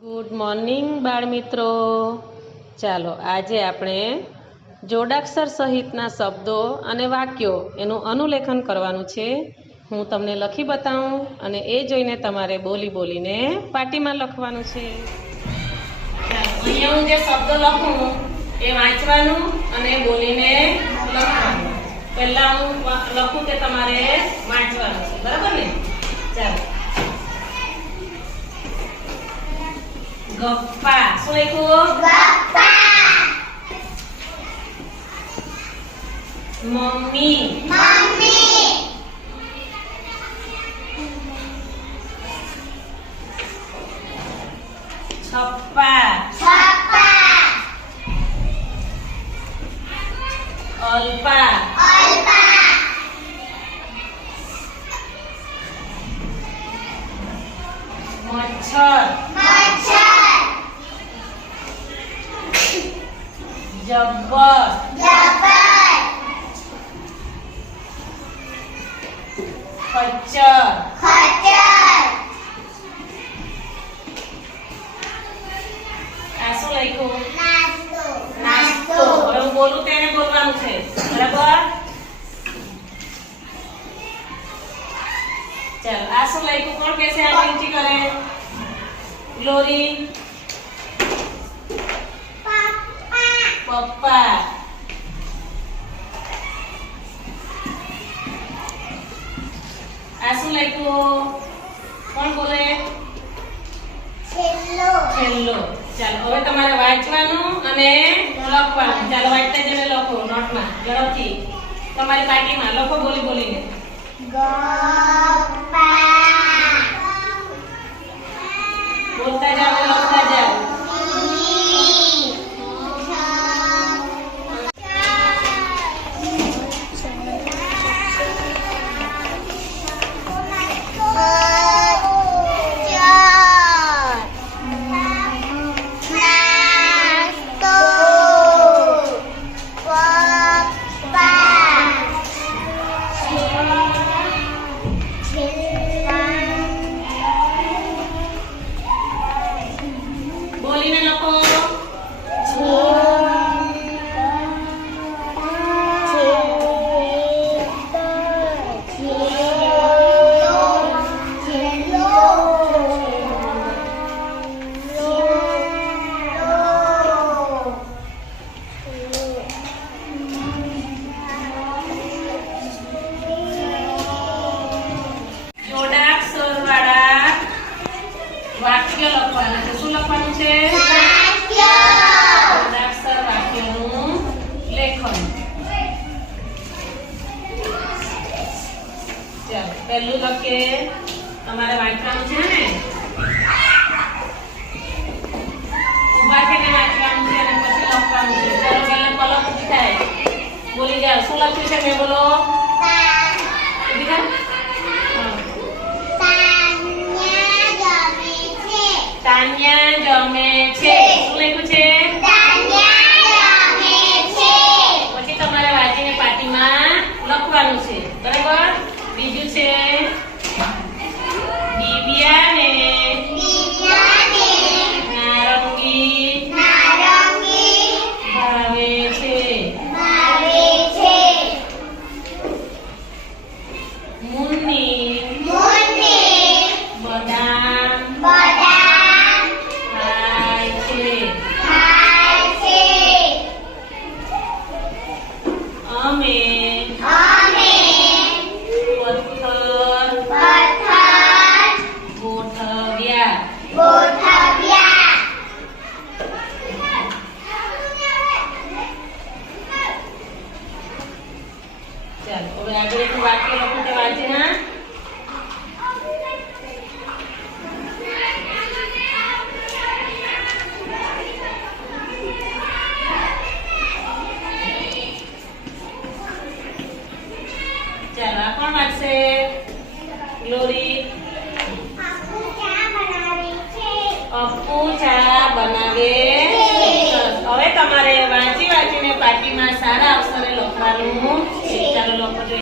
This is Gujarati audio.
ગુડ મોર્નિંગ બાળમિત્રો. ચાલો આજે આપણે જોડાક્ષર સહિતના શબ્દો અને વાક્યો એનું અનુલેખન કરવાનું છે. હું તમને લખી બતાવું અને એ જોઈને તમારે બોલી બોલીને પાટીમાં લખવાનું છે. ચાલો અહીંયા હું જે શબ્દો લખું એ વાંચવાનું અને બોલીને લખવાનું. પહેલા હું લખું તે તમારે વાંચવાનું છે, બરાબર ને? ચાલો. ગપ્પા. શું લખ્યું? ગપ્પા. મમ્મી. મમ્મી. છપ્પા. છપ્પા. અલ્પા. અલ્પા. મચ્છર. મચ્છર. જબ્બર. જબર. ખચ્ચર. ખચ્ચર. આ શું લખ્યું? નાસ્તો. નાસ્તો. હવે હું બોલું તેને બોલવાનું છે, બરાબર? ચાલો આ શું લખ્યું? કોણ કહેશે? આ ઊંચી કરે. ગ્લોરી. પપ્પા. આ શું લખ્યું? કોણ બોલે? છેલ્લો. છેલ્લો. ચાલો હવે તમારે વાંચવાનું અને લખવાનું. ચાલો વાંચતા જઈને લખો નોટમાં ઝડપથી તમારી પાટીમાં લખો બોલી બોલીને. ગપ્પા. બોલતા જાઓ અને લખતા જાઓ. બોલીને લખો. જોડાક્ષર વાળા વાક્ય લખવાના છે. શું લખવાનું છે? જોડાક્ષર વાક્યનું લેખન. ચાલો પહેલું લખીએ. તમારે વાંચવાનું છે ને? ઉભા થઈને વાંચવાનું છે અને પછી લખવાનું છે. ચાલો પહેલા કલમ ઊભી થાય. બોલી જાઓ. શું લખ્યું છે? મેં બોલો. ઊભી થાવ. તાન્યા જમે છે. શું લખ્યું છે? પછી તમારે વાંચીને પાટીમાં લખવાનું છે, બરાબર? બીજું છે દિવ્યાને નારંગી ભાવે છે. મુન્ની બદામ ખાય છે. અમે પથ્થર ગોઠવ્યા. ચાલો હવે આગળ એક વાક્ય લખું તે વાંચી. હા, ચાલો આ કોણ વાંચશે? ગ્લોરી. અપ્પુ ચા બનાવે. હવે તમારે વાંચીને પાટીમાં સારા અક્ષરે લખવાનું છે. ચાલો લખો.